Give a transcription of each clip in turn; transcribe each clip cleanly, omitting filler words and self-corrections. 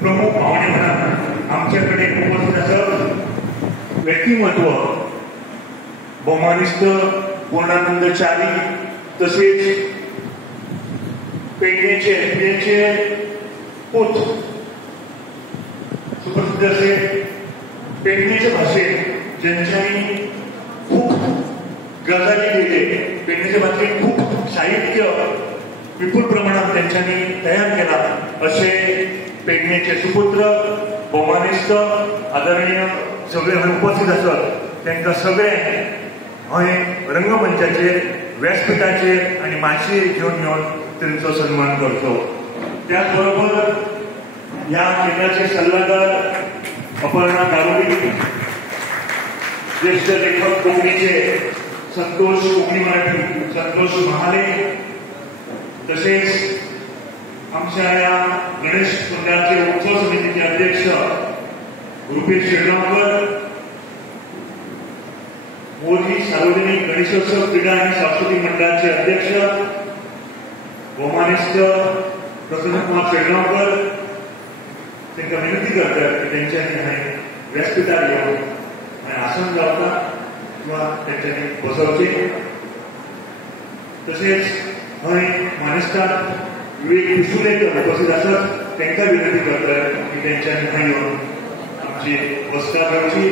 प्रमुख पाहुणे म्हणून आमच्याकडे उपस्थित असं व्यक्तिमत्व बहुमानिस्त पूर्णानंदचारी तसेच पेडणेचे पूत सुप्रसिद्ध असे पेडणेच्या भाषेत ज्यांच्यानी खूप गजाली लिहिले, पेडणेच्या भाषेत खूप साहित्य विपुल प्रमाणात त्यांच्यानी तयार केला असे पेडणेचे सुपुत्र बहुमानिस्त आदरणीय सगळे उपस्थित असत त्यांना सगळे रंगमंचाचेर व्यासपीठाचेर आणि माचयेर घेऊन येऊन त्यांचा सन्मान करतो। त्याचबरोबर या केंद्राचे सल्लागार अपर्णा गारुडी, ज्येष्ठ लेखक कोकणीचे संतोष कोकणी मराठी संतोष महाले, तसेच आमच्या या गणेश मंडळाचे उत्सव समितीचे अध्यक्ष रुपेश शेडगावकर, मोदी सार्वजनिक गणेशोत्सव क्रीडा आणि सांस्कृतिक मंडळाचे अध्यक्ष बहुमानिस्त प्रसन्न कुमार शेडगावकर, त्यांना विनंती करतात की त्यांच्यानी व्यासपीठार येऊन आणि आसन लावता किंवा त्यांच्यानी बसवचे। तसेच मानिस्तात विवेक पिशुलेकर उपस्थित असत त्यांना विनंती करतात की त्यांच्यानी येऊन आमची वस्त्रावरची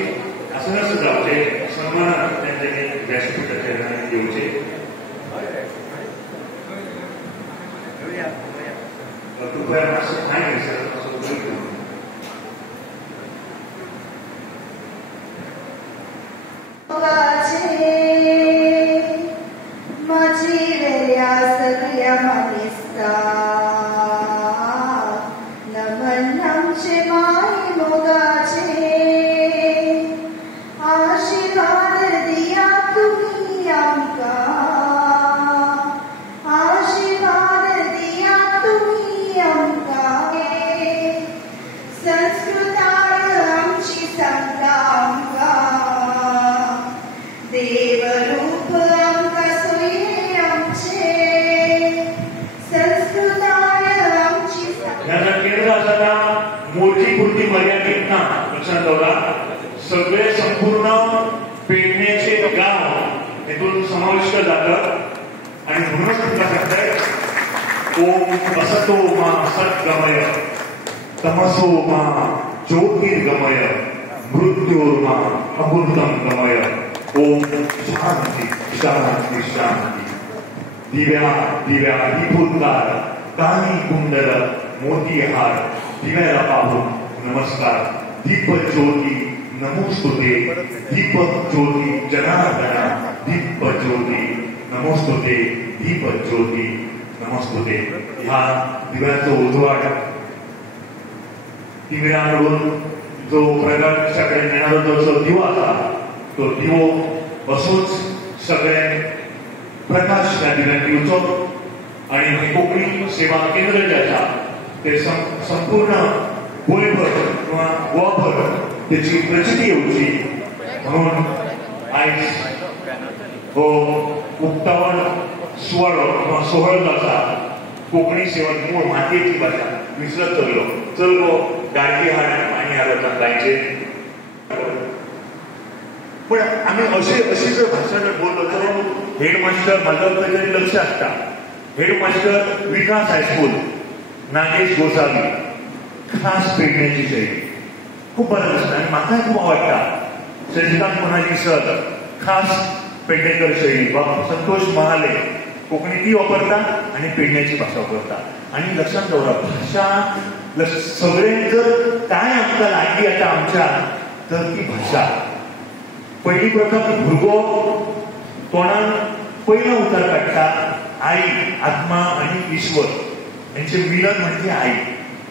आसनं सजावचे, सन्मान त्यांच्यानी व्यासपीठाच्या घेऊचे। कृपया असं नाही सर सगळे संपूर्ण पेडणेचे गाव येथून समाविष्ट जातात आणि म्हणूनच तुला सांगताय ओम असतो मा सद्गमय तमसो मा ज्योतिर्गमय मृत्योर्मा अमृतम गमय ओम शांती शांती शांती। दिव्या दिव्या दीपोद्गार कानी कुंडल मोतीहार दिव्याला पाहून नमस्कार। दीपक ज्योती नमोस्तुते दीपक ज्योती जनार्दना दीपक ज्योती नमोस्तुते दीपक ज्योती नमोस्तुते। ह्या दिव्याचं उजवाड दिव्यांकडून जो प्रगटच्याकडे नेणारा जो दिवा होता तो दिवो बसूच सगळे प्रकाश त्या दिव्यांनी उचो आणि कोकणी सेवा केंद्र जे आसा ते संपूर्ण गोंयभर किंवा गोवाभर त्याची प्रचिती येवची म्हणून आयज हो उक्तावण सुवाळो किंवा सोहळो जो आसा कोकणी सेवा मूळ मातयेची भाशा विसरत चल्लो चल गो गाडगी हाड आनी हाडटा गायचे। पण आम्ही अशी जर भाषा जर बोललो तर हेडमास्टर माझं खंय तरी लक्ष आसता। हेडमास्टर विकास हायस्कूल नागेश गोसावी खास पेडणेची शैली खूप बरं दिसतं आणि म्हाकाय खूप आवडटा। शशिकांत पुनाजी सर खास पेडणेकर शैली वा संतोष महाले कोकणी ती वापरता आणि पेडण्याची भाषा वापरता। आणि लक्षात दवरा भाषा सगळे जर काय आमकां लागली आता आमच्या तर ती भाषा पहिली प्रथम भुरगो तोंडान पहिला उतार काडटा आई आत्मा आणि ईश्वर यांचे मिलन म्हणजे आई।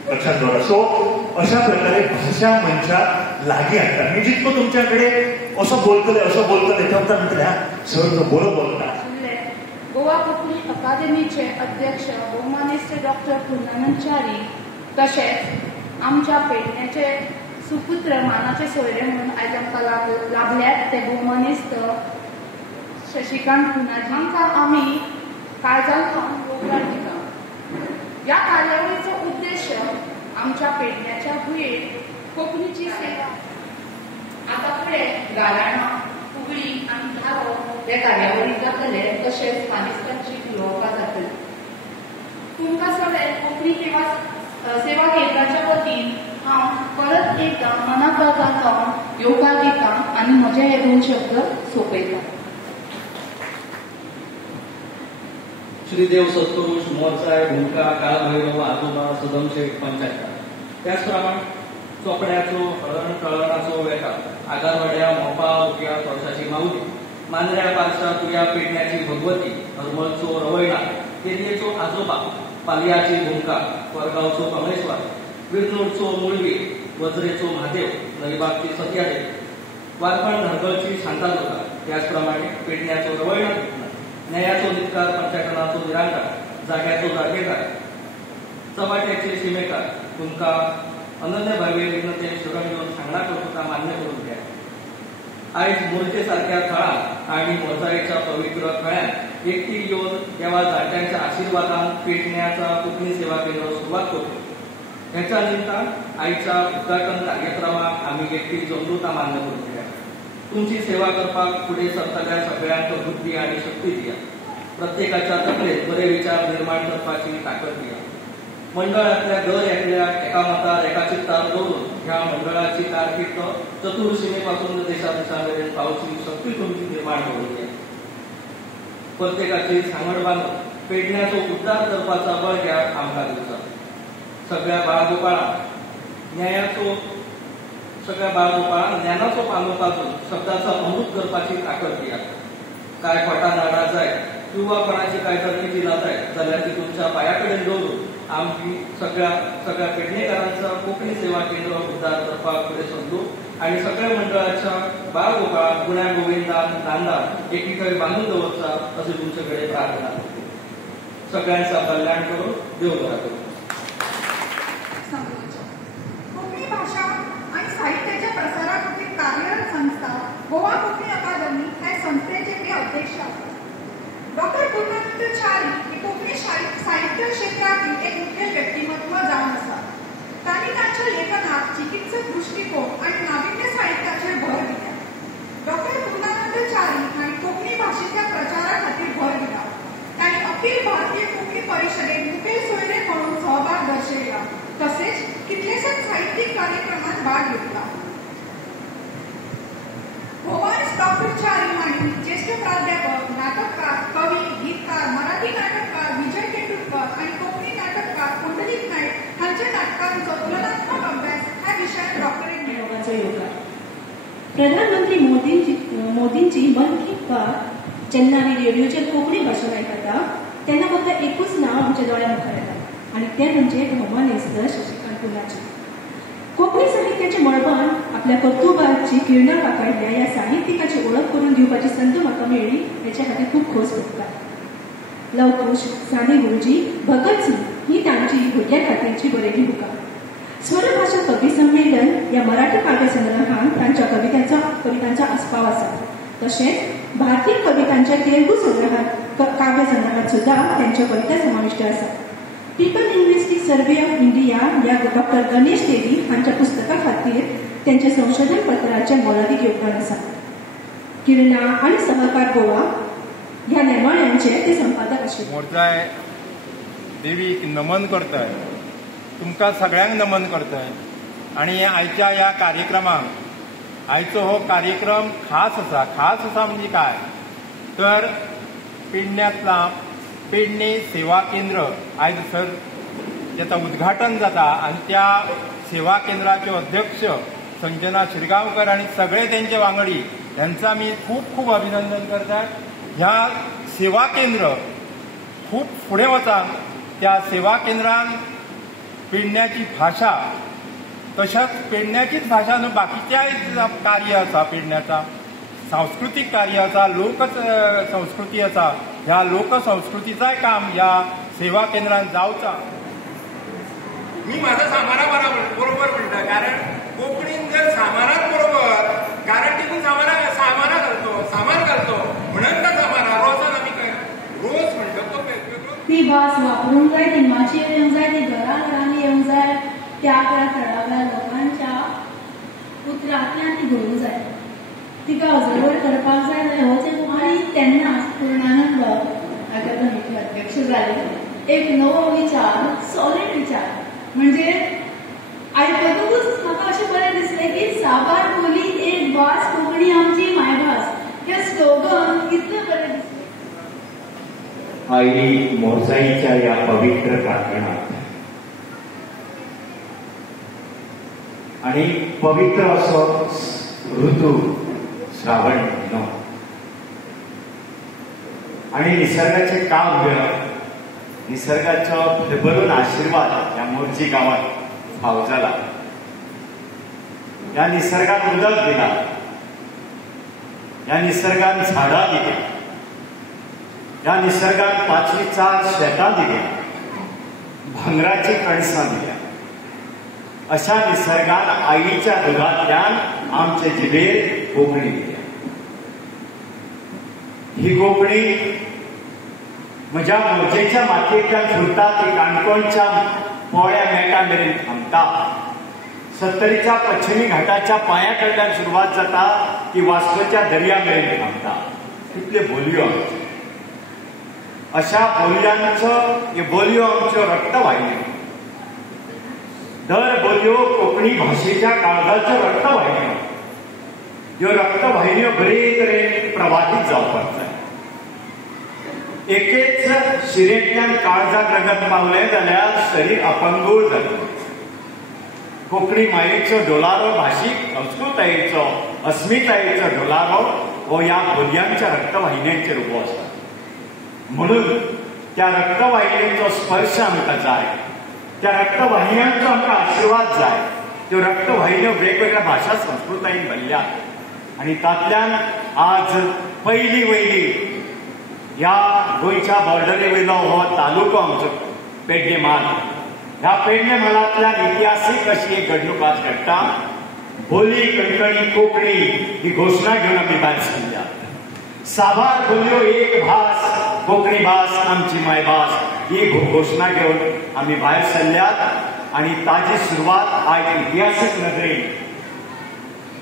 लक्षात दवरा। सो अशा प्रकारे भाषा मनशा लागी हाडटा। मी जितको तुमच्याकडे असं बोलतले तेव्हा म्हटल्या सर तो बरो बोलता। गोवा कोंकणी अकादेमीचे अध्यक्ष बहुमानिस्त डॉक्टर पूर्णानंदचारी तसेच आमच्या पेडण्याचे सुपुत्र मानाचे सोयरे म्हणून आयज आमकां लाभल्यात ते बहुमानिस्त शशिकांत पुनाजी हांकां आमी काळजान खावन भोगला दिता। या कार्यावळीचो उद्देश आमच्या पेडण्याच्या भुयेर कोंकणीची सेवा आता फुडें गाराणा फुगडी आनी धालो हे कार्यावळी जातले तशेंच मानेस्तांची उलोवपां जातली. तुमकां सगळे कोंकणी सेवा केंद्राच्या वतीन हांव परत एकदां मनापासून जावन येवकार दितां आनी म्हजे हे 2 शब्द सोंपयतां. श्रीदेव सत्तू मोरसाय भुमका काळभैरव आजोबा सदमशेठ पंचायत त्याचप्रमाणे चोपड्याचो हळण तळणाचो वेटा आगारवाड्या मोपा उक्या तोळसाची माऊली मांद्र्या पारसा तुया पेडण्याची भगवती हरमळचो रवयणा केरयेचो आजोबा पालयाची भुमका कोरगांवचो कमळेश्वर विरनूरचो मुळवी वज्रेचो म्हादेव नईबागची सत्याडे वारपण धरगळची शांतादुर्गा त्याचप्रमाणे पेडण्याचो रवयणा न्यायाचो नितकार पंचायतनाचो निरांकार जाग्याचो जागेकार चवाट्याचे शिमेकार तुमकां अनन्य भावे विनते शरण घेवन सांगणा करता मान्य करून द्या. आयज मोरचे सारख्या थळांत आनी मोरसायेच्या पवित्र थळ्यांत एकटी येवन देवा जाणट्यांच्या आशिर्वादान पेडण्याचा कोंकणी सेवा केंद्र सुरवात करतो. ह्याच्या निमतान आयच्या उद्घाटन कार्यक्रमाक आमी एकटी जमृता मान्य करून द्या. तुमची सेवा करपाक फुडें सरतल्या सगळ्यांक बुद्धी आनी शक्ती दिया. प्रत्येकाच्या तकलेत बरे विचार निर्माण करपाची ताकद दिया. मंडळातल्या दर एकल्याक एका मतार एका चित्तार दवरून ह्या मंडळाची कारकीर्द चतुर्शिमेपासून देशादेशामेरेन पावची शक्ती तुमची निर्माण करून द्या. प्रत्येकाची सांगड बांदून पेडण्याचो उद्धार करपाचा बळग्यार आमकां दिवचा. सगळ्या बाळगोपाळांक ज्ञानाचो पानो पाजून शब्दाचा अमृत करपाची ताकद दिया. काय खोटा नाडा जाय किंवा कोणाची काय तरणी जाताय जाल्यार ती तुमच्या पांया कडेन दवरून आमची सगळ्या पेडणेकारांचा कोंकणी सेवा केंद्र उद्धार करपाक फुडें सरलो आनी सगळ्या मंडळाच्या बाळ गोपाळाक गुण्या गोविंदान दांदान एकी थंय बांदून दवरचा अशें तुमचे कडेन प्रार्थना करता. सगळ्यांचा कल्याण करून देव बरा करूं. कोंकणी भाषा आणि साहित्याच्या प्रसारा खातीर कार्यरत संस्था गोवा कोंकणी अकादमी ह्या संस्थेचे मी अध्यक्ष आसा. डॉक्टर पूर्णानंद च्यारी हे कोंकणी साहित्य क्षेत्रातील एक मुखेल व्यक्तिमत्व जावन आसा. तांणी तांच्या लेखनात चिकित्सक दृष्टिकोन आणि नाविन्य साहित्याचेर भर दिला. डॉक्टर पूर्णानंद च्यारी हांणी कोंकणी भाषेच्या प्रचारा खातीर भर दिला. तांणी अखिल भारतीय कोंकणी परिशदेत मुखेल सोयरे म्हणून सहभाग दर्शयला. तसेच कितलेशेच साहित्यिक कार्यक्रमात भाग घेतला. गोवास डॉक्टर च्यारी हांणी ज्येष्ठ प्राध्यापक, नाटककार, कवी, गीतकार, मराठी नाटककार विजय केंडुलकर आणि कोंकणी नाटककार पुंडलिक नायक हांच्या नाटकांचो तुलनात्मक अभ्यास ह्या विशयात डॉक्टरेट मेळोवपाचो योगा. प्रधानमंत्री मोदींची मन की बात जेन्ना आमी रेडिओचेर कोंकणी भाशण आयकता तेन्ना फक्त एकूच नांव आमच्या दोळ्या मुखार येता आनी तें म्हणजे भौमानेस्त शशिकांत पुर्णाचें. कोंकणी साहित्याचे मळबान आपल्या कर्तुबाची किरणां पाकळल्या ह्या साहित्यिकाची ओळख करून दिवपाची संद म्हाका मेळ्ळी हेच्या खातीर खूब खोस भोगता. लवकुश, साने गुरुजी, भगत सिंग ही तांची भुरग्यां खातीरची बरयल्ली बुकां. स्वरभाषा कवी संमेलन ह्या मराठी काव्य संग्रहांत तांच्या कवितांचो आस्पाव आसा. तशेंच भारतीय कवितांच्या तेलुगू संग्रहात काव्य संग्रहात सुद्धा त्यांच्या कविता समाविष्ट आसा. People linguistic survey of India या डॉक्टर गणेश देवी हांच्या पुस्तका खातीर त्यांच्या संशोधन पत्राचे मोलादीक योगदान आसा. किरणा आणि सहकार गोवा ह्या नेमाळ्यांचे ते संपादक आशिल्ले. मोरजाय देवीक नमन करताय, तुमकां सगळ्यांक नमन करताय. आणि आयच्या ह्या कार्यक्रमाक आयचो हो कार्यक्रम खास आसा म्हणजे काय तर पेडण्यातला पेडणे सेवा केंद्र आयज सर जेता उद्घाटन जाता आणि त्या सेवा केंद्राचे अध्यक्ष संजना शिरगांवकर आणि सगळे त्यांचे वांगडी यांचं आम्ही खूप खूप अभिनंदन करतात. ह्या सेवा केंद्र खूप फुडें वता. त्या सेवा केंद्रान पेडण्याची भाषा तशेंच पेडण्याचीच भाषा न्हू बाकीच्याय कार्य आसा, पेडण्याचा सांस्कृतिक कार्य आसा, लोक संस्कृती आसा, ह्या लोकसंस्कृतीचाय काम ह्या सेवा केंद्रान जावचा. मी माझं सामाना बरोबर म्हणटा कारण कोंकणीन जर सामानात बरोबर कारण तितून सामान घालतो म्हणून त्या सामाना रोजान आमी रोज म्हणटा तो वेगवेगळो ती भास वापरूंक जाय, ती माचयेर येवंक जाय, ती घरांनी येवंक जाय, त्या काळात थळाव्या लोकांच्या उतरांतल्यान ती घडूंक जाय, तिका अजरवड करपाक जाय होच एक. आनी तेन्नाच पूर्णानंद अकादमीचे अध्यक्ष जाले. एक नवो विचार, सॉलिड विचार, म्हणजे आयकतूच म्हाका अशें बरें दिसलें की साबार बोली एक भास कोंकणी आमची मायभास, हे स्लोगन कितलें बरें दिसलें. आई मोरजाईच्या या पवित्र प्रांगणात आणि पवित्र असो ऋतू श्रावण महिनो आणि निसर्गाचे काव्य, निसर्गाचो भरभरून आशीर्वाद या मोरजी गावात फाव झाला. या निसर्गात उदक दिला, या निसर्गात झाडां दिली, या निसर्गात पाचवीचा शेतां दिल्या, भांगराची कणसां दिल्या. अशा निसर्गात आईच्या दुधांतल्यान आमचे जिबेर कोंकणी दिल्या. ही कोंकणी म्हज्या मोरजेच्या मातयेंतल्यान फुलता ती काणकोणच्या पोळ्या मेटा मेरेन थांबता. 70च्या पश्चिमी घाटाच्या पांया कडल्यान सुरवात जाता ती वास्कोच्या दर्या मेरेन थांबता. कितल्यो बोलयो आमच्यो. अशा बोलयांचो ह्यो बोलयो आमच्यो रक्तवाहिन्यो. दर बोलयो कोंकणी भाशेच्या काळजाच्यो रक्तवाहिन्यो. ह्यो रक्तवाहिन्यो बरे तरेन प्रवाहीत जावपाक जाय. एकेच शिरेंतल्यान काळजाक रगत पावलें जाल्यार शरीर अपंगूळ जाता. कोंकणी मायेचो डोलारो भाशीक संस्कृतायेचो अस्मितायेचो डोलारो हो ह्या बोलयांच्या रक्तवाहिन्यांचेर उबो आसा. म्हणून त्या रक्तवाहिन्यांचो स्पर्श आमकां जाय, त्या रक्तवाहिन्यांचो आमकां आशिर्वाद जाय. त्यो रक्तवाहिन्यो वेगवेगळ्या भाशा संस्कृतायेन भरल्यात आणि तांतल्यान आज पयली वयली ह्या गोंयच्या बॉर्डरी वयलो हो तालुको आमचो पेडणे म्हाल. ह्या पेडणे म्हालांतल्यान इतिहासीक अशी एक घडणूक आज घडटा. बोली कणकणी कोंकणी ही घोशणा घेवन आमी भायर सरल्या. साबार बोलयो एक भास कोंकणी भास आमची मायभास ही घोशणा घेवन आमी भायर सरल्यात आणि ताची सुरवात आयज इतिहासीक नदरेन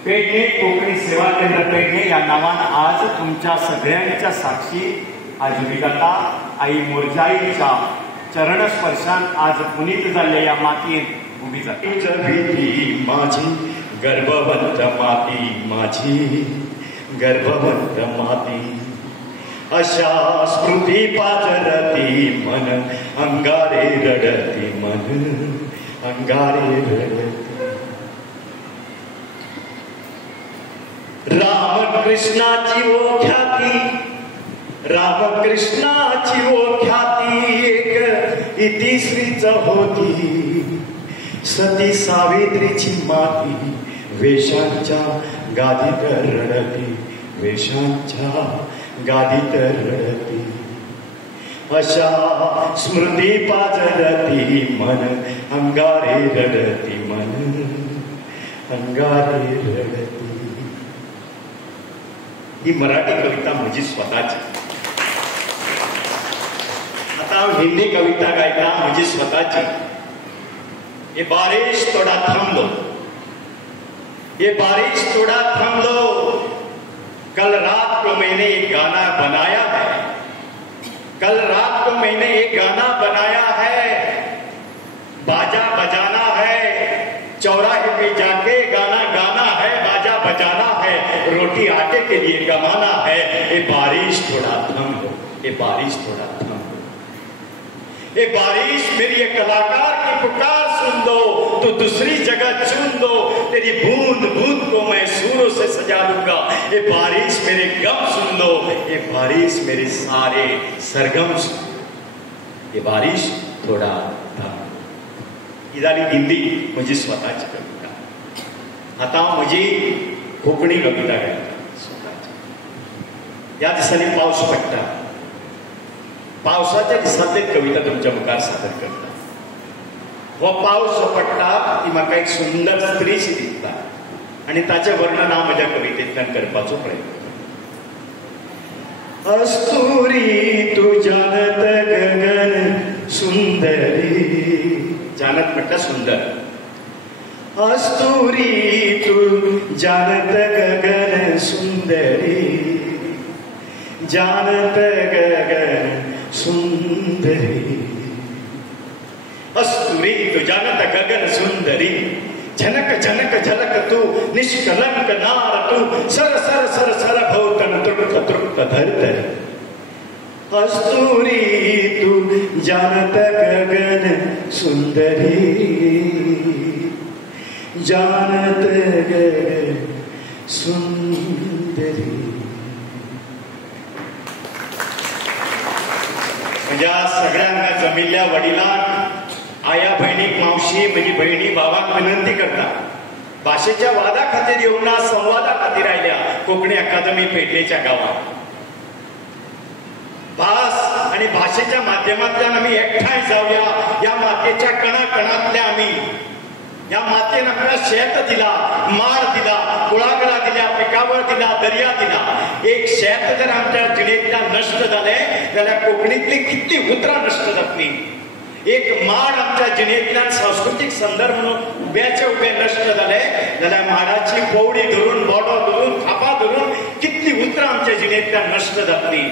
पेडणे कोंकणी सेवा केंद्र पेडणे ह्या नांवान आज तुमच्या सगळ्यांच्या साक्षी आज उबी जाता. आई मोरजाईच्या चरणस्पर्शान आज पुनीत जाल्ल्या ह्या मातयेंत उबी जाता. माझी गर्भवंत माती, माझी गर्भवंत माती, अशा स्मृती पाजरती मन, अंगारे रडती मन, अंगारे रडती. रामकृष्णाची ओ ख्याती, रामकृष्णाची ओ ख्याती एक इतिश्रीच होती. सती सावित्रीची माती वेशांच्या गादीत रडती, वेशांच्या गादीत रडती. अशा स्मृती पाजरती मन, अंगारे रडती मन, अंगारे रडती. ही मराठी कविता म्हजी स्वताची. आता हांव हिंदी कविता गायता म्हजी स्वताची. ये बारिश थोड़ा थम लो, ये बारिश थोड़ा थम लो, कल रात को मैंने एक गाना बनाया है, कल रात को मैंने एक गाना बनाया है. बाजा बजाना है, चौराहे पे जाके गाना गाना है, बाजा बजाना है, रोटी आटे के लिए कमाना है. ये बारिश थोड़ा थम लो, ये बारिश थोड़ा थम लो. ये बारिश मेरी ये कलाकार की पुकार सुन दो, तो दूसरी जगह चुन दो. तेरी बूंद बूंद को मैं सूरों से सजा दूंगा. ये बारिश मेरे गम सुन लो, ये बारिश मेरे सारे सरगम सुन. ये बारिश थोड़ा थम. ही जाली हिंदी म्हजी स्वताची कविता. आता हांव म्हजी कोंकणी कविता गायता स्वताची. ह्या दिसांनी पावस पडटा. पावसाच्या दिसांतली कविता तुमच्या मुखार सादर करता. हो पावस जो पडटा ती म्हाका एक सुंदर स्त्रीशी दिसता आणि ताचें वर्णन हांव म्हज्या कवितेंतल्यान करपाचो प्रयत्न करता. अस्तुरी तू जानत गगन सुंदरी. जानत म्हणटा सुंदर अस्तूरी तू जानत गगन सुंदरी, जानत गगन सुंदरी. अस्तूरी तू जानत गगन सुंदरी, झनक झनक झलक तू निष्कलंक नार तू, सर सर सर सर भवतन तृप्त तृप्त धरधर. अस्तूरी तू जानत गगन सुंदरी, जानत गगन सुंदरी. म्हणजे आज सगळ्यांना जमिल्ल्या वडिलांक, आया बहिणीक, मावशी म्हणजे बहिणी भावाक विनंती करता, भाषेच्या वादा खातीर येऊन ना संवादा खातीर आयल्या कोंकणी अकादमी पेडणेच्या गावात. भास आणि भाषेच्या माध्यमांतल्यान आम्ही एकठांय जाऊया. या मातेच्या कणाकणातल्या आम्ही, या मातेन आमकां शेत दिला, माड दिला, कुळागरां दिल्या, पिकावळ दिला, दर्या दिला. एक शेत जर आमच्या जिणेंतल्यान नश्ट जालें जाल्यार कोंकणीतली कितली उतरां नश्ट जातलीं. एक माड आमच्या जिणेंतल्यान सांस्कृतीक संदर्भ म्हणून उब्याचे उबे नश्ट जाले जाल्यार माडाची पोवडी धरून, बोडो धरून, थापा धरून कितली उतरां आमच्या जिणेंतल्यान नश्ट जातली.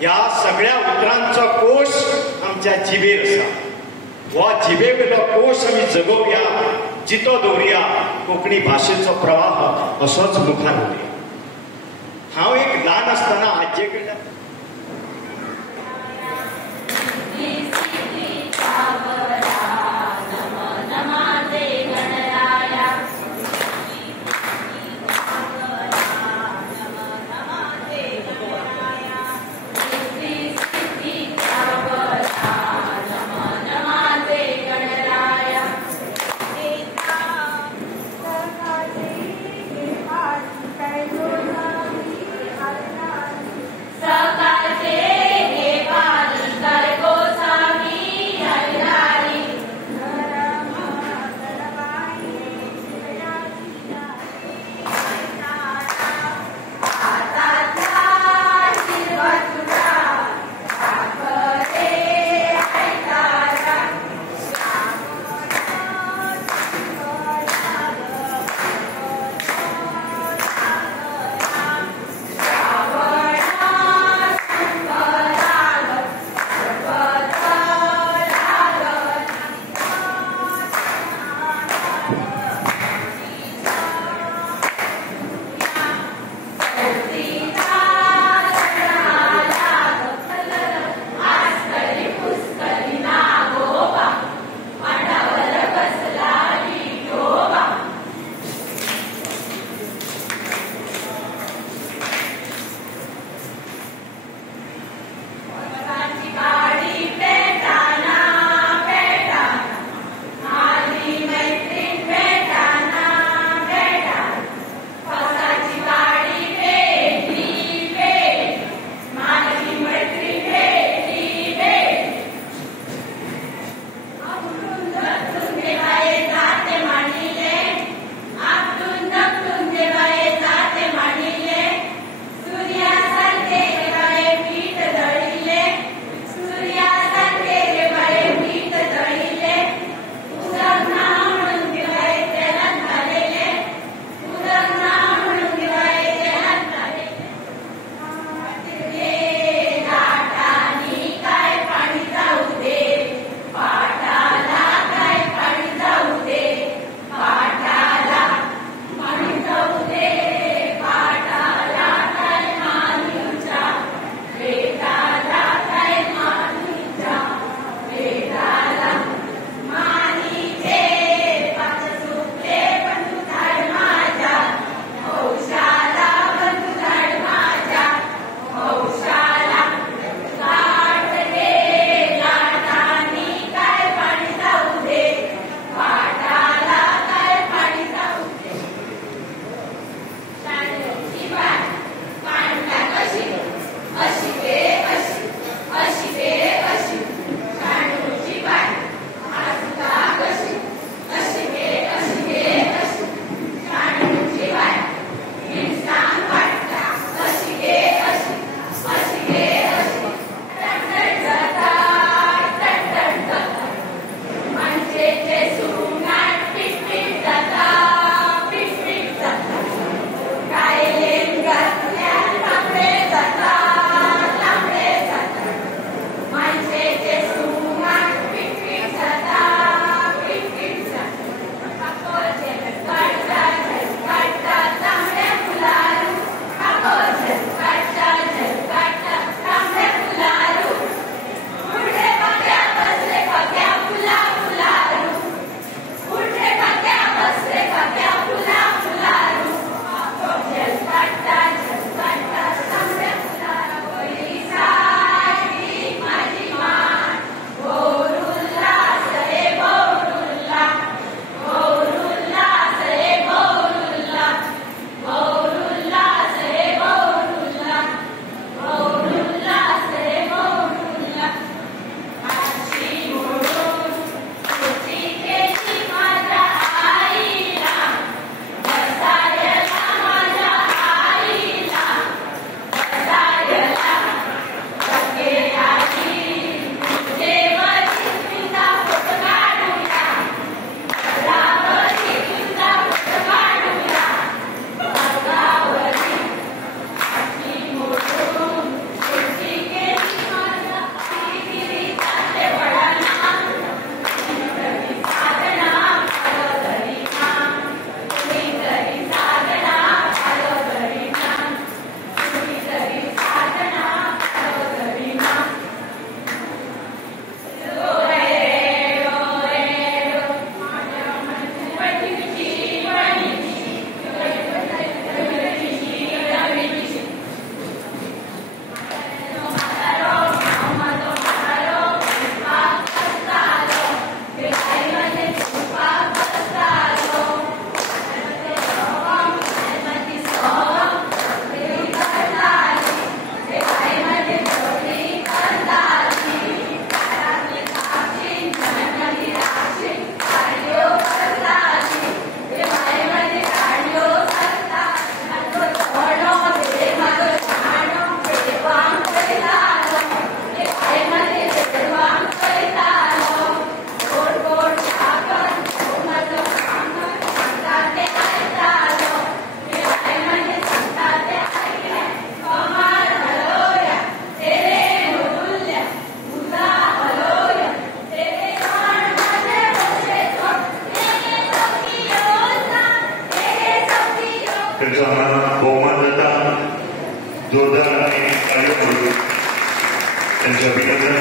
ह्या सगळ्या उतरांचो कोश आमच्या जिबेर आसा. हो जिबे वेलो कोश आमी जगोवया, जितो दवरया. कोंकणी भाशेचो प्रवाह असोच मुखार उरया. हांव एक ल्हान आसतना आज्जे कडल्यान Sa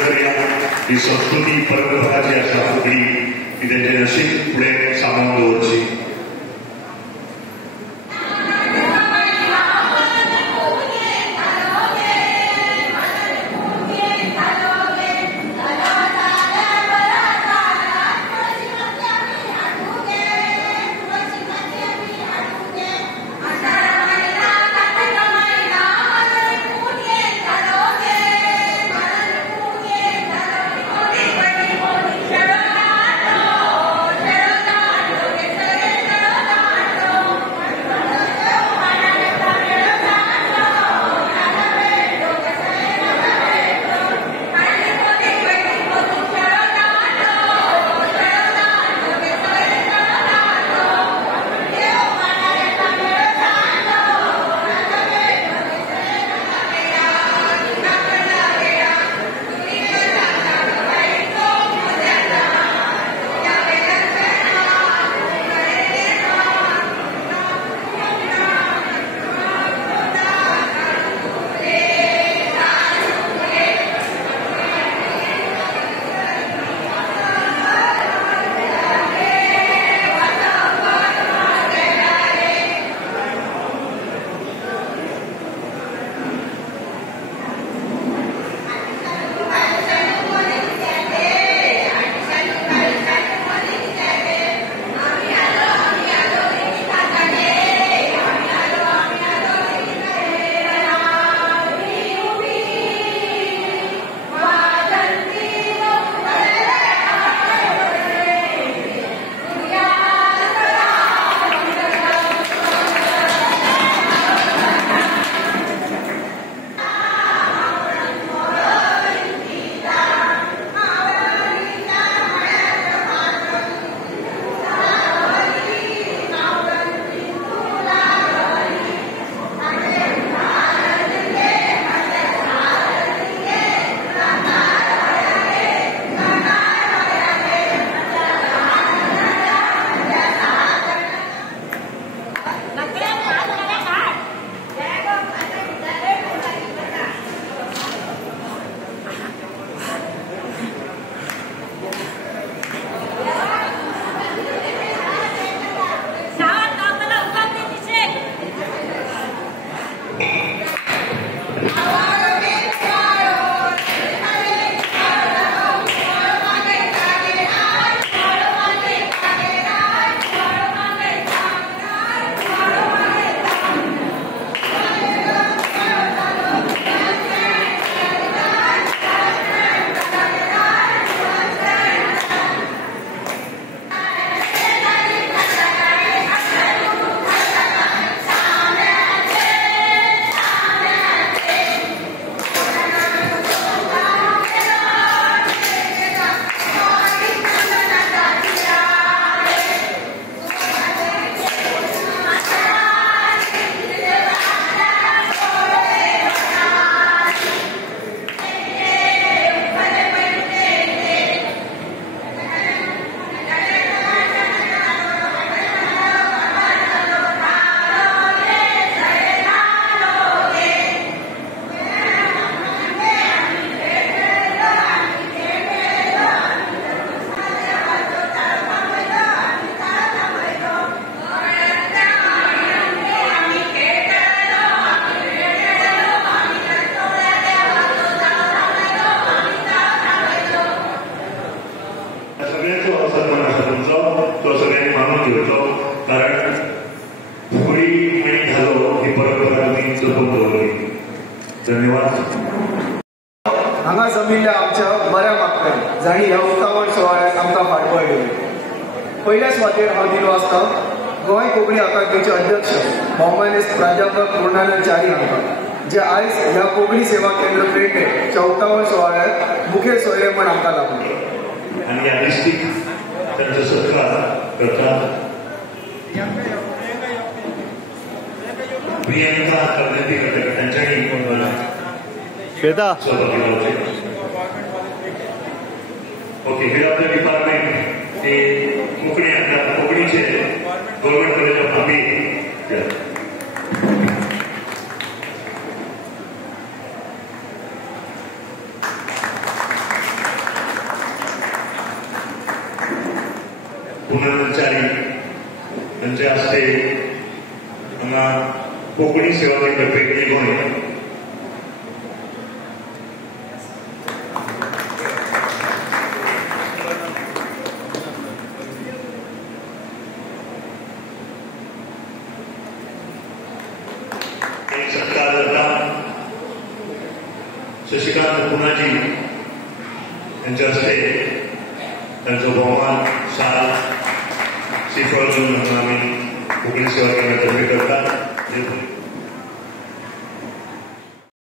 करूया ही संस्कृती परंपरा जी आसा फुगडी ती तेंचे नशीब फुडें सांबाळून दवरची. हांगा जमिल्ल्या आमच्या बऱ्या मागण्यांक जाणी ह्या उक्तावण सुवाळ्याक आमकां फाटबळ दिली. पयल्या सुवातेर हांव दिलो आसता गोंय कोंकणी अकादमीचे अध्यक्ष भौमानेस्त प्राध्यापक पूर्णानंद च्यारी हांकां, जे आयज ह्या कोंकणी सेवा केंद्र पेडणेच्या उक्तावण सुवाळ्याक मुखेल सोयरे म्हण आमकां लाभले. आणि ह्या दिसतीक तांचो सत्कार करतात प्रियंका कर्नाटक तांच्यानी Shweta okay head of the department ते कोंकणी कोंकणीचे गव्हर्नमेंट कॉलेज ऑफ आंबे पुनर्चारी यांच्या हस्ते हांगा कोंकणी सेवा केंद्र पेडणे गोंय एक सत्कार जाता शशिकांत पुनाजी यांच्या हस्ते त्यांचा बहुमान शाल श्रीफळ घेऊन आम्ही कोकणी सेवा केंद्रातर्फे करतात.